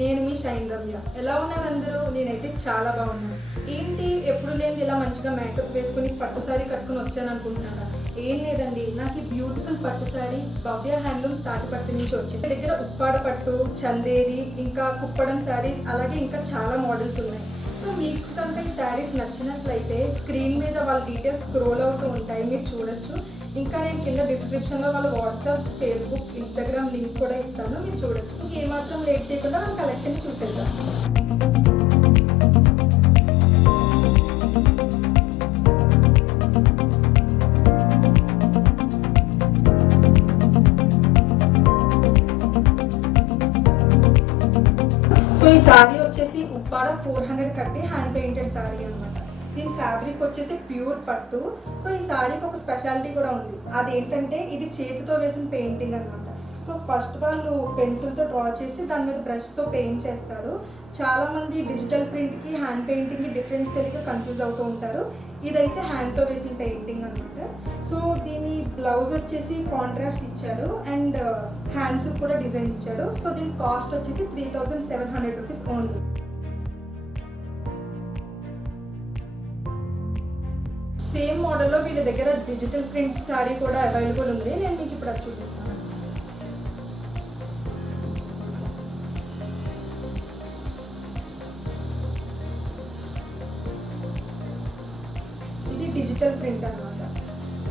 నేను మీ షైన్ రమ్య. ఎలా ఉన్నారు అందరూ? నేనైతే చాలా బాగున్నాను. ఏంటి ఎప్పుడు లేని ఇలా మంచిగా మేకప్ వేసుకుని పట్టు సారీ కట్టుకుని వచ్చాను అనుకుంటున్నారా? ఏం లేదండి, నాకు ఈ బ్యూటిఫుల్ పట్టు సారీ భవ్య హ్యాండ్లూమ్స్ తాటిపత్తి నుంచి వచ్చింది. మీ దగ్గర ఉప్పాడ పట్టు, చందేరి, ఇంకా కుప్పడం శారీస్, అలాగే ఇంకా చాలా మోడల్స్ ఉన్నాయి. సో మీకు కనుక ఈ శారీస్ నచ్చినట్లయితే స్క్రీన్ మీద వాళ్ళ డీటెయిల్స్ స్క్రోల్ అవుతూ ఉంటాయి, మీరు చూడొచ్చు. ఇంకా నేను కింద డిస్క్రిప్షన్లో వాళ్ళ వాట్సాప్, ఫేస్బుక్, ఇన్స్టాగ్రామ్ లింక్ కూడా ఇస్తాను, మీరు చూడొచ్చు. ఇంకేమాత్రం లేట్ చేయకుండా మన కలెక్షన్ చూసేద్దాం. సో ఈ శారీ వచ్చేసి ఉప్పాడ 400 కట్టి హ్యాండ్ పెయింటెడ్ శారీ అనమాట. దీని ఫ్యాబ్రిక్ వచ్చేసి ప్యూర్ పట్టు. సో ఈ శారీకి ఒక స్పెషాలిటీ కూడా ఉంది, అదేంటంటే ఇది చేతితో వేసిన పెయింటింగ్ అనమాట. సో ఫస్ట్ వాళ్ళు పెన్సిల్తో డ్రా చేసి దాని మీద బ్రష్తో పెయింట్ చేస్తారు. చాలామంది డిజిటల్ ప్రింట్కి హ్యాండ్ పెయింటింగ్కి డిఫరెన్స్ తెలియక కన్ఫ్యూజ్ అవుతూ ఉంటారు. ఇదైతే హ్యాండ్తో వేసిన పెయింటింగ్ అనమాట. సో దీని బ్లౌజ్ వచ్చేసి కాంట్రాస్ట్ ఇచ్చాడు అండ్ హ్యాండ్స్ కూడా డిజైన్ ఇచ్చాడు. సో దీని కాస్ట్ వచ్చేసి 3700 రూపీస్ ఓన్లీ. సేమ్ మోడల్లో వీళ్ళ దగ్గర డిజిటల్ ప్రింట్ శారీ కూడా అవైలబుల్ ఉంది, నేను మీకు ఇప్పుడు అది చూపిస్తాను. ఇది డిజిటల్ ప్రింట్ అన్నమాట.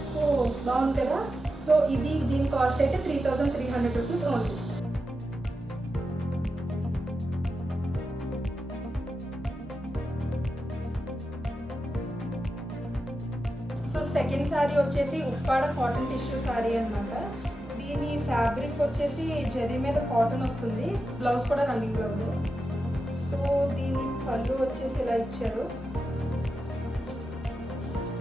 సో బాగుంది కదా. సో దీని కాస్ట్ అయితే 3300 rupees only. So second sari వచ్చేసి ఉప్పాడ కాటన్ టిష్యూ శారీ అనమాట. దీని ఫ్యాబ్రిక్ వచ్చేసి జరీ మీద కాటన్ వస్తుంది, బ్లౌజ్ కూడా రన్నింగ్ బ్లౌజ్. సో దీని పళ్ళు వచ్చేసి ఇలా ఇచ్చారు.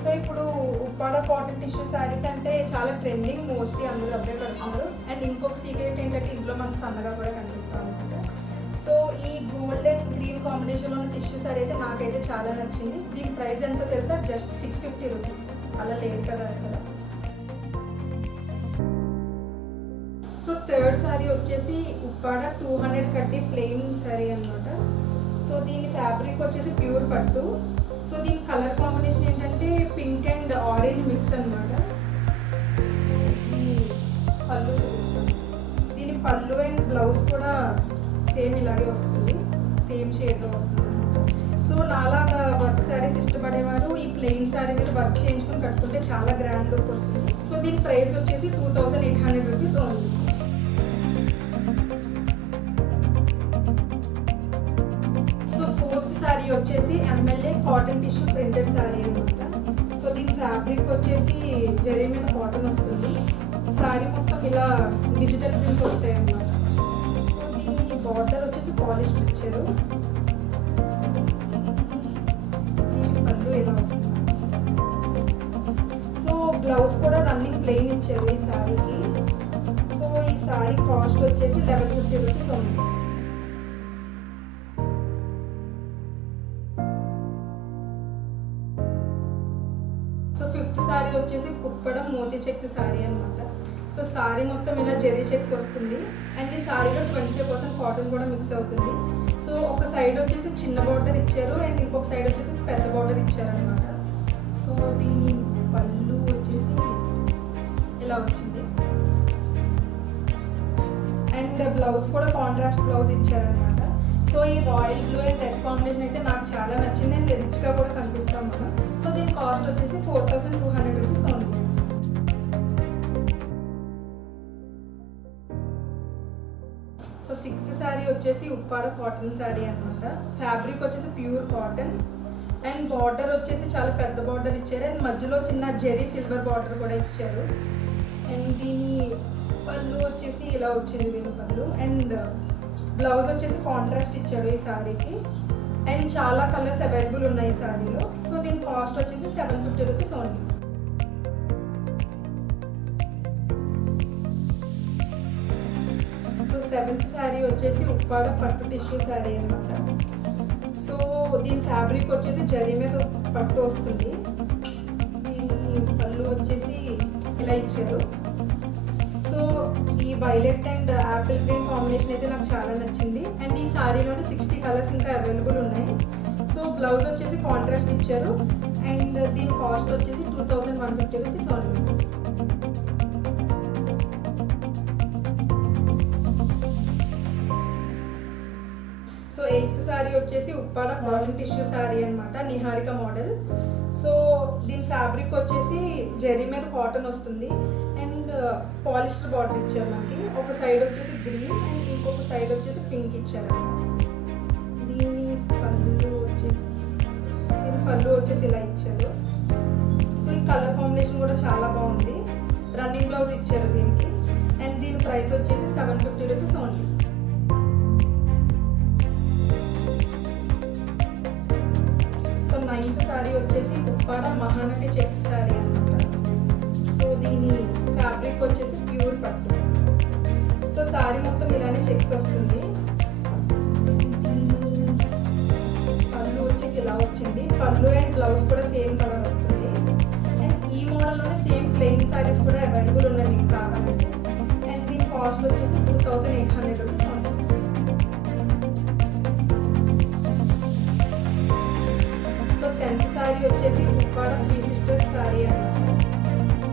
సో ఇప్పుడు ఉప్పాడ కాటన్ టిష్యూ శారీస్ అంటే చాలా ట్రెండింగ్, మోస్ట్లీ అందరూ అప్పుడే కడుతున్నారు. అండ్ ఇంకొక సీక్రెట్ ఏంటంటే ఇందులో మనకు సన్నగా కూడా కనిపిస్తాం అనమాట. సో ఈ గోల్డ్ అండ్ గ్రీన్ కాంబినేషన్లో ఉన్న టిష్యూ శారీ అయితే నాకైతే చాలా నచ్చింది. దీని ప్రైస్ ఎంతో తెలుసా? Just 650 rupees. అలా లేదు కదా అసలు. సో థర్డ్ శారీ వచ్చేసి ఉప్పాడ 200 కట్టి ప్లెయిన్ శారీ అనమాట. సో దీని ఫ్యాబ్రిక్ వచ్చేసి ప్యూర్ పట్టు. సో దీని కలర్ కాంబినేషన్ ఏంటంటే పింక్ అండ్ ఆరెంజ్ మిక్స్ అనమాట. పళ్ళు దీని పళ్ళు అండ్ బ్లౌజ్ కూడా సేమ్ ఇలాగే వస్తుంది, సేమ్ షేడ్లో వస్తుంది. సో నాలాగా వర్క్ శారీస్ ఇష్టపడేవారు ఈ ప్లెయిన్ శారీ మీద వర్క్ చేయించుకొని కట్టుకుంటే చాలా గ్రాండ్ లుక్ వస్తుంది. సో దీని ప్రైస్ వచ్చేసి 2800 rupees only. So fourth sari వచ్చేసి MLA cotton tissue printed sari అనమాట. సో దీని ఫ్యాబ్రిక్ వచ్చేసి జరీ మీద కాటన్ వస్తుంది. శారీ మొత్తం ఇలా డిజిటల్ ప్రింట్స్ వస్తాయి అన్నమాట. బార్డర్ వచ్చేసి పాలిష్ ఇచ్చారు. పళ్ళు ఇలా వస్తుంది. సో బ్లౌజ్ కూడా రన్నింగ్ ప్లెయిన్ ఇచ్చారు ఈ శారీకి. సో ఈ శారీ కాస్ట్ వచ్చేసి 1150 రూపీస్ ఉంది. సో ఫిఫ్త్ శారీ వచ్చేసి కుప్పడం మోతీ చెక్స్ శారీ అనమాట. సో శారీ మొత్తం ఇలా జెరీ చెక్స్ వస్తుంది అండ్ ఈ శారీలో 25% కాటన్ కూడా మిక్స్ అవుతుంది. సో ఒక సైడ్ వచ్చేసి చిన్న బార్డర్ ఇచ్చారు అండ్ ఇంకొక సైడ్ వచ్చేసి పెద్ద బార్డర్ ఇచ్చారనమాట. సో దీని పళ్ళు వచ్చేసి ఇలా వచ్చింది అండ్ బ్లౌజ్ కూడా కాంట్రాస్ట్ బ్లౌజ్ ఇచ్చారనమాట. సో ఈ royal blue and red combination అయితే నాకు చాలా నచ్చింది అండ్ రిచ్గా కూడా కనిపిస్తాం మనం. సో దీని కాస్ట్ వచ్చేసి 4200 rupees only. So sixth sari వచ్చేసి ఉప్పాడ కాటన్ శారీ అనమాట. ఫ్యాబ్రిక్ వచ్చేసి ప్యూర్ కాటన్ అండ్ బార్డర్ వచ్చేసి చాలా పెద్ద బార్డర్ ఇచ్చారు అండ్ మధ్యలో చిన్న జెరీ సిల్వర్ బార్డర్ కూడా ఇచ్చారు. అండ్ దీని పళ్ళు వచ్చేసి ఇలా వచ్చింది దీని పళ్ళు అండ్ బ్లౌజ్ వచ్చేసి కాంట్రాస్ట్ ఇచ్చాడు ఈ శారీకి అండ్ చాలా కలర్స్ అవైలబుల్ ఉన్నాయి ఈ శారీలో. సో దీని కాస్ట్ వచ్చేసి 750 rupees only. So seventh sari వచ్చేసి ఉప్పాడ పట్టు టిష్యూ శారీ అనమాట. సో దీని ఫ్యాబ్రిక్ వచ్చేసి జరీ మీద పట్టు వస్తుంది. దీని పళ్ళు వచ్చేసి ఇలా ఇచ్చారు. సో సో ఈ violet and Apple green combination అయితే నాకు చాలా నచ్చింది. అండ్ ఈ శారీలోనే 60 కలర్స్ ఇంకా అవైలబుల్ ఉన్నాయి. సో బ్లౌజ్ వచ్చేసి కాంట్రాస్ట్ ఇచ్చారు. అండ్ దీని కాస్ట్ వచ్చేసి 2150 rupees only. So 8th sari వచ్చేసి ఉప్పాడ కాటన్ టిష్యూ శారీ అనమాట, నిహారిక మోడల్. సో దీని ఫ్యాబ్రిక్ వచ్చేసి జెరీ మీద కాటన్ వస్తుంది. అండ్ పాలిస్టర్ బార్డర్ ఇచ్చారు మనకి. ఒక సైడ్ వచ్చేసి గ్రీన్ అండ్ ఇంకొక సైడ్ వచ్చేసి పింక్ ఇచ్చారు. దీని పళ్ళు వచ్చేసి ఇలా ఇచ్చారు. సో ఈ కలర్ కాంబినేషన్ కూడా చాలా బాగుంది. రన్నింగ్ బ్లౌజ్ ఇచ్చారు దీనికి. అండ్ దీని ప్రైస్ వచ్చేసి 750 rupees only. So 9th sari వచ్చేసి ఉప్పాడ మహానటి చెక్స్ శారీ అనమాట. సో దీని ఫ్యాబ్రిక్ వచ్చేసి ప్యూర్ పట్టు. సో శారీ మొత్తం ఇలానే చెక్స్ వస్తుంది. పళ్ళు వచ్చేసి ఇలా వచ్చింది. పళ్ళు అండ్ బ్లౌజ్ కూడా సేమ్ కలర్ వస్తుంది. అండ్ ఈ మోడల్లోనే సేమ్ ప్లెయిన్ శారీస్ కూడా అవైలబుల్ ఉన్నాయి మీకు కావాలంటే. అండ్ దీని కాస్ట్ వచ్చేసి 2800 రూపీస్ ఉంటుంది. సో 10th శారీ వచ్చేసి ఉప్పాడ 3 సిస్టర్స్ శారీ అన్నమాట.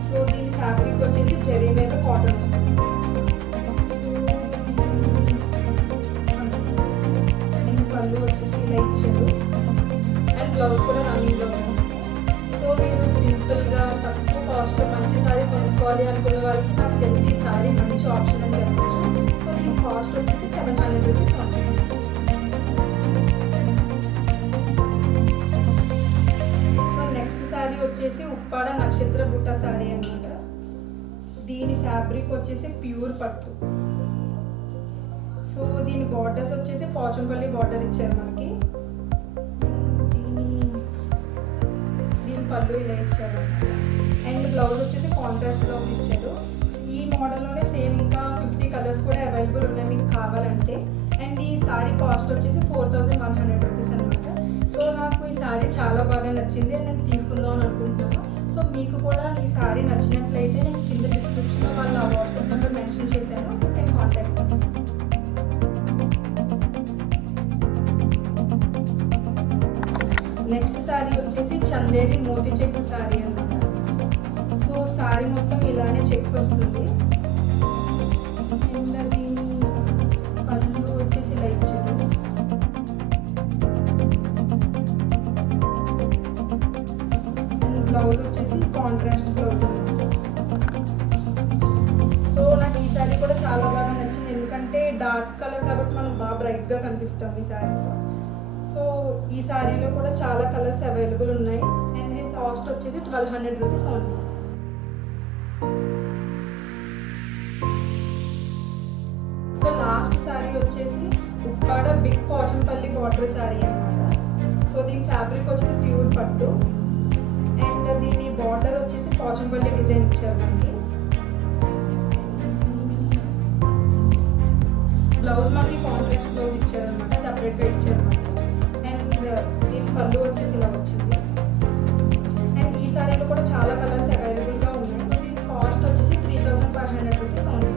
సో దీని ఫ్యాబ్రిక్ వచ్చేసి జెరీ మీద కాటన్ వస్తుంది. సో దీని పళ్ళు వచ్చేసి ఇలా ఇచ్చారు. అండ్ బ్లౌజ్ కూడా రన్నింగ్లో ఉంది. సో మీరు సింపుల్గా తక్కువ కాస్ట్లో మంచి శారీ కొనుక్కోవాలి అనుకునే వాళ్ళకి నాకు తెలిసి ఈ శారీ మంచి ఆప్షన్ అని చెప్పచ్చు. సో దీని కాస్ట్ వచ్చేసి 700 రూపీస్ ఉంటుంది. నెక్స్ట్ శారీ వచ్చేసి ఉప్పాడ నక్షత్ర బుట్ట శారీ అన్నమాట. దీని ఫ్యాబ్రిక్ వచ్చేసి ప్యూర్ పట్టు. సో దీని బార్డర్స్ వచ్చేసి పోచంపల్లి బార్డర్ ఇచ్చారు మనకి. దీని పళ్ళు ఇలా ఇచ్చారు. అండ్ బ్లౌజ్ వచ్చేసి కాంట్రాస్ట్ బ్లౌజ్ ఇచ్చారు. ఈ మోడల్లోనే సేమ్ ఇంకా 50 కలర్స్ కూడా అవైలబుల్ ఉన్నాయి మీకు కావాలంటే. అండ్ ఈ శారీ కాస్ట్ వచ్చేసి 4100 రూపీస్ అనమాట. సో నాకు ఈ శారీ చాలా బాగా నచ్చింది అండ్ నేను తీసుకుందాం అని అనుకుంటున్నాను. సో మీకు కూడా ఈ శారీ నచ్చినట్లయితే నేను కింద డిస్క్రిప్షన్లో వాళ్ళ వాట్సాప్ నెంబర్ మెన్షన్ చేశాను. You can contact. Next sari వచ్చేసి చందేరి మోతీ చెక్స్ శారీ అన్నమాట. సో శారీ మొత్తం ఇలానే చెక్స్ వస్తుంది. అండ్ దీని పళ్ళు వచ్చేసి ఇలా ఇచ్చారు. బ్లౌజ్ వచ్చేసి కాంట్రాస్ట్ బ్లౌజ్. సో నాకు ఈ శారీ కూడా చాలా బాగా నచ్చింది. ఎందుకంటే డార్క్ కలర్ కాబట్టి మనం బాగా బ్రైట్గా కనిపిస్తాం ఈ శారీలో. సో ఈ శారీలో కూడా చాలా కలర్స్ అవైలబుల్ ఉన్నాయి. అండ్ ఈ కాస్ట్ వచ్చేసి 1200 rupees only. So last sari వచ్చేసి ఉప్పాడ బిగ్ పోచంపల్లి బార్డర్ శారీ అన్నమాట. సో దీని ఫ్యాబ్రిక్ వచ్చేసి ప్యూర్ పట్టు. అండ్ దీని బార్డర్ వచ్చేసి పోచంపల్లి డిజైన్ ఇచ్చారు మనకి. బ్లౌజ్ మనకి కాంట్రాస్ట్ బ్లౌజ్ ఇచ్చారు అనమాట, సపరేట్గా ఇచ్చారు మనకి. అండ్ దీని పళ్ళు వచ్చేసి ఇలా వచ్చింది. అండ్ ఈ శారీలో కూడా చాలా కలర్స్ అవైలబుల్గా ఉన్నాయి. దీని కాస్ట్ వచ్చేసి 3500 రూపీస్ ఓన్లీ.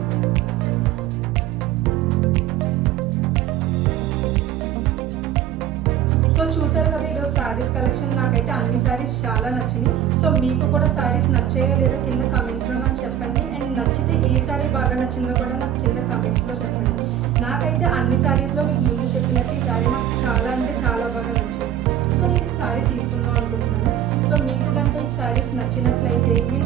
సో చూసారు కదా ఈరోజు శారీస్ కలెక్షన్. నాకైతే అన్ని శారీస్ చాలా నచ్చినాయి. సో మీకు కూడా శారీస్ నచ్చాయో లేదో కింద కమెంట్స్లో నాకు చెప్పండి. అండ్ నచ్చితే ఏ శారీ బాగా నచ్చిందో కూడా నాకు కింద కమెంట్స్లో చెప్పండి. నాకైతే అన్ని శారీస్లో మీకు ముందు చెప్పినట్టు ఈ శారీ నాకు చాలా అంటే చాలా బాగా నచ్చింది. సో నేను ఈ శారీ తీసుకుందాం అనుకుంటున్నాను. సో మీకు కనుక ఈ శారీస్ నచ్చినట్లయితే మీరు